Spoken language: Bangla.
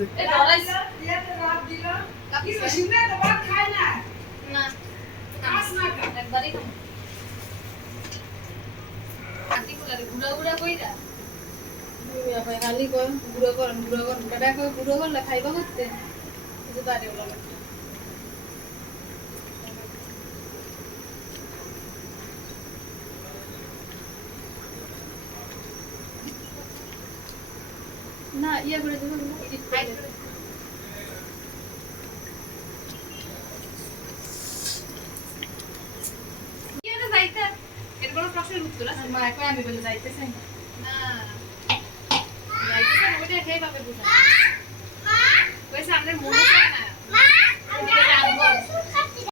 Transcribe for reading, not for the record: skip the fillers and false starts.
এ লড়াই ইয়াতে রাত দিল কি রসিনা তো ভাত খায় না না কাজ না একবারই খাম আন্টি গুলারে গুড়া গুড়া কইরা দুইয়া ভাই খালি কই গুড়া করন দাদা কই গুড়া করলে খাইবা করতে কিছু তারে বলা না ইয়া করে দেব এডিট করে ইয়াতে যাইতে এর কোনো প্রশ্নের উত্তর আছে মা কই আমি বলে যাইতে চাই না যাইতে ওটা হে ভাবে বুঝা কইছে আমাদের মনে চায় না মা